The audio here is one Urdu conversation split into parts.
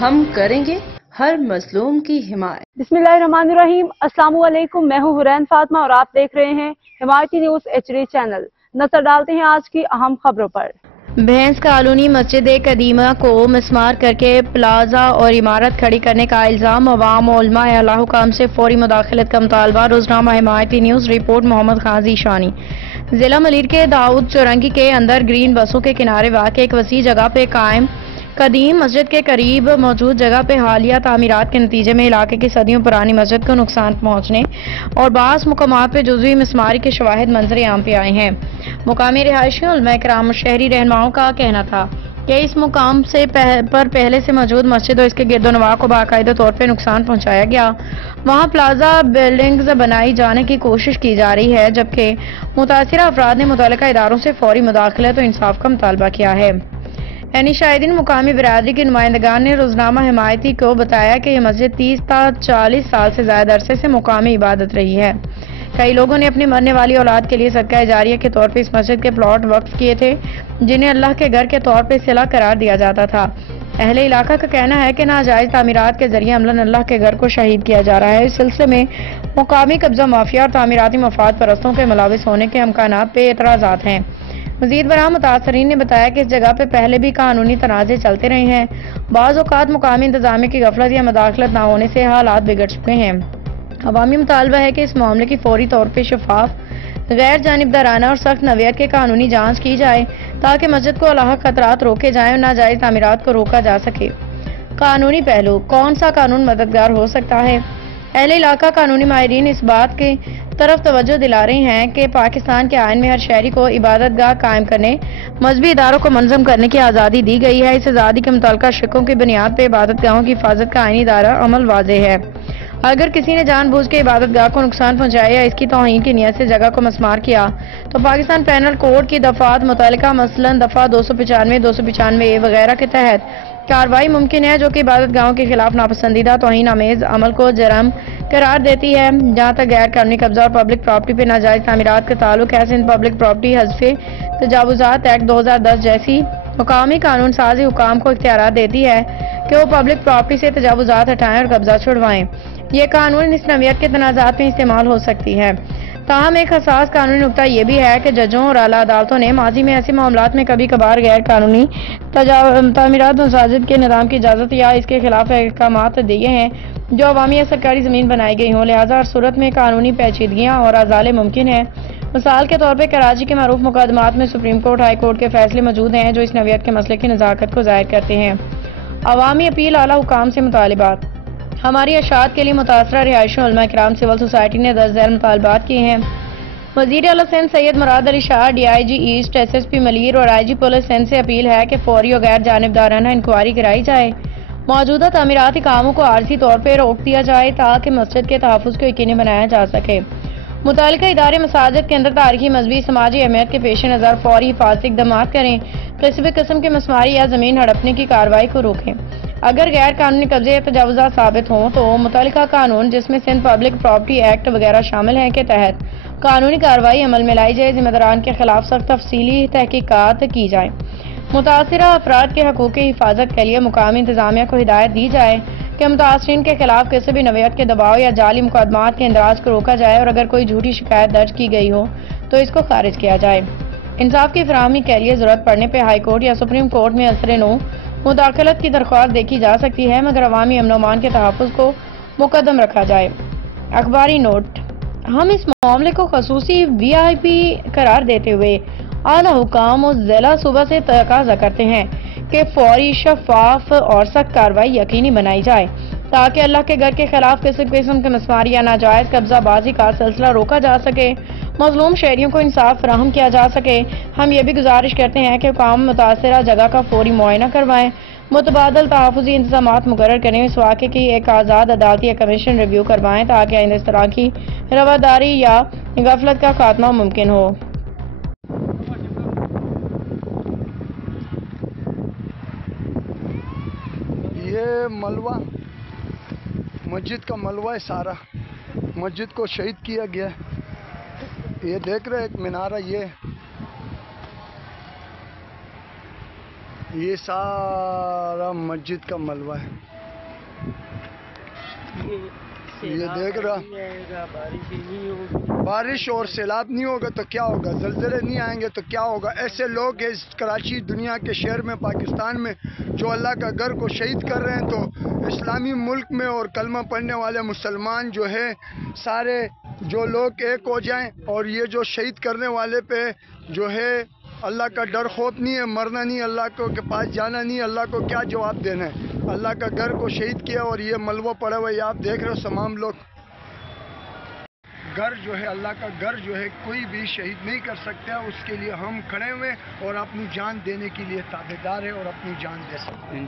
ہم کریں گے ہر مظلوم کی حمایت۔ بسم اللہ الرحمن الرحیم۔ السلام علیکم، میں ہوں حرین فاطمہ اور آپ دیکھ رہے ہیں حمایتی نیوز HD چینل۔ نظر ڈالتے ہیں آج کی اہم خبروں پر۔ بھینس کالونی مسجد قدیمہ کو مسمار کر کے پلازہ اور عمارت کھڑی کرنے کا الزام، عوام و علماء اعلی حکام سے فوری مداخلت کا مطالبہ۔ روزنامہ حمایتی نیوز رپورٹ محمد خان ذیشانی۔ ضلع ملیر کے داؤد چورنگی کے اندر گرین بسوں کے کنارے واقع ایک وسیع جگہ پہ قائم قدیم مسجد کے قریب موجود جگہ پہ حالیہ تعمیرات کے نتیجے میں علاقے کی صدیوں پرانی مسجد کو نقصان پہنچنے اور بعض مقامات پہ جزوی مسماری کے شواہد منظر عام پہ آئے ہیں۔ مقامی رہائشیوں، علماء کرام اور شہری رہنماؤں کا کہنا تھا کہ اس مقام سے پر پہلے سے موجود مسجد اور اس کے گرد و نواح کو باقاعدہ طور پہ نقصان پہنچایا گیا۔ وہاں پلازہ بلڈنگز بنائی جانے کی کوشش کی جا رہی ہے، جبکہ متاثرہ افراد نے متعلقہ اداروں سے فوری مداخلت و انصاف کا مطالبہ کیا ہے۔ شاہدین مقامی برادری کے نمائندگان نے روزنامہ حمایتی کو بتایا کہ یہ مسجد 30 تا 40 سال سے زائد عرصے سے مقامی عبادت رہی ہے۔ کئی لوگوں نے اپنی مرنے والی اولاد کے لیے صدقہ جاریہ کے طور پہ اس مسجد کے پلاٹ وقف کیے تھے، جنہیں اللہ کے گھر کے طور پہ صلہ قرار دیا جاتا تھا۔ اہل علاقہ کا کہنا ہے کہ ناجائز تعمیرات کے ذریعے عملاً اللہ کے گھر کو شہید کیا جا رہا ہے۔ اس سلسلے میں مقامی قبضہ مافیا اور تعمیراتی مفاد پرستوں کے ملوث ہونے کے امکانات پہ اعتراضات ہیں۔ مزید برآں متاثرین نے بتایا کہ اس جگہ پہ پہلے بھی قانونی تنازع چلتے رہے ہیں۔ بعض اوقات مقامی انتظامیہ کی غفلت یا مداخلت نہ ہونے سے حالات بگڑ چکے ہیں۔ عوامی مطالبہ ہے کہ اس معاملے کی فوری طور پہ شفاف، غیر جانبدارانہ اور سخت نوعیت کے قانونی جانچ کی جائے تاکہ مسجد کو الحاق خطرات روکے جائیں اور ناجائز تعمیرات کو روکا جا سکے۔ قانونی پہلو: کون سا قانون مددگار ہو سکتا ہے؟ اہل علاقہ قانونی ماہرین اس بات کی طرف توجہ دلا رہے ہیں کہ پاکستان کے آئین میں ہر شہری کو عبادت گاہ قائم کرنے، مذہبی اداروں کو منظم کرنے کی آزادی دی گئی ہے۔ اس آزادی کے متعلقہ شقوں کی بنیاد پہ عبادت گاہوں کی حفاظت کا آئینی دائرہ عمل واضح ہے۔ اگر کسی نے جان بوجھ کے عبادت گاہ کو نقصان پہنچایا یا اس کی توہین کی نیت سے جگہ کو مسمار کیا تو پاکستان پینل کوڈ کی دفعات متعلقہ مثلاً دفعہ 295، 295A وغیرہ کے تحت کارروائی ممکن ہے، جو کہ عبادت گاہوں کے خلاف ناپسندیدہ توہین آمیز عمل کو جرم قرار دیتی ہے۔ جہاں تک غیر قانونی قبضہ اور پبلک پراپرٹی پہ ناجائز تعمیرات کا تعلق ہے، سندھ پبلک پراپرٹی حذف تجاوزات ایکٹ 2010 جیسی مقامی قانون سازی حکام کو اختیارات دیتی ہے کہ وہ پبلک پراپرٹی سے تجاوزات ہٹائیں اور قبضہ چھڑوائیں۔ یہ قانون اس نوعیت کے تنازعات میں استعمال ہو سکتی ہے۔ تاہم ایک حساس قانونی نکتہ یہ بھی ہے کہ ججوں اور اعلیٰ عدالتوں نے ماضی میں ایسے معاملات میں کبھی کبھار غیر قانونی تعمیرات مساجد کے نظام کی اجازت یا اس کے خلاف احکامات دیے ہیں جو عوامی یا سرکاری زمین بنائی گئی ہوں، لہٰذا ہر صورت میں قانونی پیچیدگیاں اور ازالے ممکن ہیں۔ مثال کے طور پہ کراچی کے معروف مقدمات میں سپریم کورٹ، ہائی کورٹ کے فیصلے موجود ہیں جو اس نوعیت کے مسئلے کی نزاکت کو ظاہر کرتے ہیں۔ عوامی اپیل، اعلیٰ حکام سے مطالبات: ہماری اشاعت کے لیے متاثرہ رہائشیوں، علماء کرام، سول سوسائٹی نے درج ذیل مطالبات کیے ہیں۔ وزیر اعلیٰ سندھ سید مراد Ali Shah, DIG asset, SSP Malir اور IG پولیس سندھ سے اپیل ہے کہ فوری اور غیر جانبدارانہ انکوائری کرائی جائے، موجودہ تعمیراتی کاموں کو عارضی طور پہ روک دیا جائے تاکہ مسجد کے تحفظ کو یقینی بنایا جا سکے۔ متعلقہ ادارے مساجد کے اندر تاریخی، مذہبی، سماجی اہمیت کے پیش نظر فوری حفاظتی اقدامات کریں، کسی بھی قسم کے مسماری یا زمین ہڑپنے کی کارروائی کو روکیں۔ اگر غیر قانونی قبضے یا تجاوزات ثابت ہوں تو متعلقہ قانون، جس میں سندھ پبلک پراپرٹی ایکٹ وغیرہ شامل ہیں، کے تحت قانونی کارروائی عمل میں لائی جائے، ذمہ داران کے خلاف سخت تفصیلی تحقیقات کی جائیں۔ متاثرہ افراد کے حقوق کی حفاظت کے لیے مقامی انتظامیہ کو ہدایت دی جائے کہ متاثرین کے خلاف کسی بھی نوعیت کے دباؤ یا جعلی مقدمات کے اندراج کو روکا جائے اور اگر کوئی جھوٹی شکایت درج کی گئی ہو تو اس کو خارج کیا جائے۔ انصاف کی فراہمی کے لیے ضرورت پڑنے پہ ہائی کورٹ یا سپریم کورٹ میں اثر نو مداخلت کی درخواست دیکھی جا سکتی ہے، مگر عوامی امن و امان کے تحفظ کو مقدم رکھا جائے۔ اخباری نوٹ: ہم اس معاملے کو خصوصی VIP قرار دیتے ہوئے اعلیٰ حکام و ضلع صوبہ سے تقاضا کرتے ہیں کہ فوری، شفاف اور سخت کارروائی یقینی بنائی جائے تاکہ اللہ کے گھر کے خلاف کسی قسم کے مسماری یا ناجائز قبضہ بازی کا سلسلہ روکا جا سکے، مظلوم شہریوں کو انصاف فراہم کیا جا سکے۔ ہم یہ بھی گزارش کرتے ہیں کہ حکام متاثرہ جگہ کا فوری معائنہ کروائیں، متبادل تحفظی انتظامات مقرر کریں، اس واقعے کی ایک آزاد عدالتی یا کمیشن ریویو کروائیں تاکہ آئندہ اس طرح کی رواداری یا غفلت کا خاتمہ ممکن ہو۔ یہ ملبہ مسجد کا ملبہ ہے، سارا مسجد کو شہید کیا گیا۔ یہ دیکھ رہے ایک مینارہ، یہ سارا مسجد کا ملبہ ہے. یہ دیکھ رہا, بارش اور سیلاب نہیں ہوگا تو کیا ہوگا, زلزلے نہیں آئیں گے تو کیا ہوگا. ایسے لوگ ہیں اس کراچی دنیا کے شہر میں, پاکستان میں, جو اللہ کا گھر کو شہید کر رہے ہیں. تو اسلامی ملک میں اور کلمہ پڑھنے والے مسلمان جو ہے سارے جو لوگ ایک ہو جائیں, اور یہ جو شہید کرنے والے پہ جو ہے اللہ کا ڈر خوف نہیں ہے, مرنا نہیں, اللہ کو کے پاس جانا نہیں, اللہ کو کیا جواب دینا ہے. اللہ کا گھر کو شہید کیا اور یہ ملبہ پڑا ہوا ہے, آپ دیکھ رہے ہو تمام لوگ. گھر جو ہے اللہ کا گھر جو ہے کوئی بھی شہید نہیں کر سکتا, اس کے لیے ہم کھڑے ہوئے اور اپنی جان دینے کے لیے تابعدار ہے اور اپنی جان دے سکتے ہیں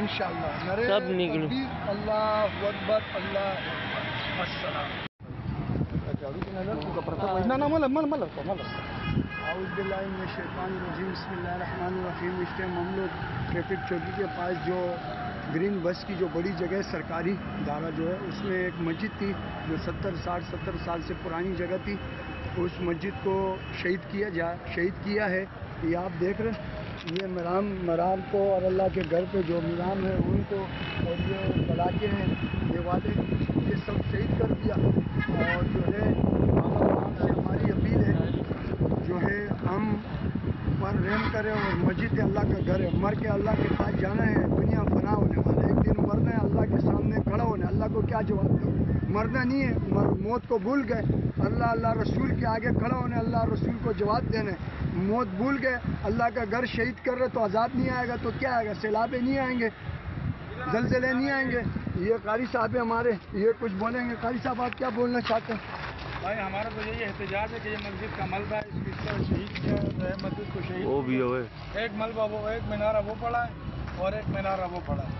انشاءاللہ. سب نکلو, اللہ اکبر, اللہ السلام. اعوذ باللہ من الشیطان الرجیم, بسم اللہ الرحمن الرحیم. اس ٹائم ہم لوگ ٹریفک چوکی کے پاس جو گرین بس کی جو بڑی جگہ ہے, سرکاری ادارہ جو ہے, اس میں ایک مسجد تھی جو 70 سال سے پرانی جگہ تھی. اس مسجد کو شہید کیا ہے. یہ آپ دیکھ رہے ہیں, یہ مرام کو اور اللہ کے گھر پہ جو مرام ہے ان کو, اور یہ پڑاکے ہیں یہ والے, یہ سب شہید کر دیا. اور جو ہے سے ہماری اپیل ہے جو ہے ہم پر رحم کرے, اور مسجد اللہ کا گھر ہے, مر کے اللہ کے پاس جانا ہے. دنیا فنا ہونے والا ہے, ایک دن مرنا ہے, اللہ کے سامنے کھڑا ہونا ہے. اللہ کو کیا جواب دو, مرنا نہیں ہے, موت کو بھول گئے. اللہ رسول کے آگے کھڑا ہونا ہے, اللہ رسول کو جواب دینا ہے. موت بھول گئے, اللہ کا گھر شہید کر رہے تو عذاب نہیں آئے گا تو کیا آئے گا, سیلابیں نہیں آئیں گے, زلزلے نہیں آئیں گے. یہ قاری صاحب ہمارے, یہ کچھ بولیں گے. قاری صاحب آپ کیا بولنا چاہتے ہیں؟ بھائی ہمارا تو یہی احتجاج ہے کہ یہ مسجد کا ملبہ ہے, اس کو شہید کیا ہے, مسجد کو شہید وہ بھی ہوئے. ایک ملبہ وہ, ایک مینارہ وہ پڑا ہے اور ایک مینارہ وہ پڑا ہے.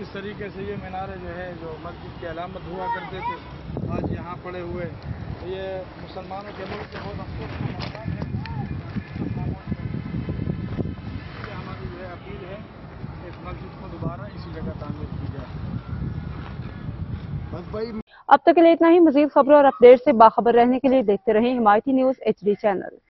اس طریقے سے یہ مینارے جو ہے جو مسجد کی علامت ہوا کرتے تھے آج یہاں پڑے ہوئے. یہ مسلمانوں کے ملک سے بہت افسوس کا معاملہ ہے. ہماری جو ہے اپیل ہے کہ اس مسجد کو دوبارہ اسی جگہ تعمیر کی جائے. بس بھائی اب تک کے لیے اتنا ہی. مزید خبروں اور اپڈیٹ سے باخبر رہنے کے لیے دیکھتے رہیں حمایتی نیوز HD چینل.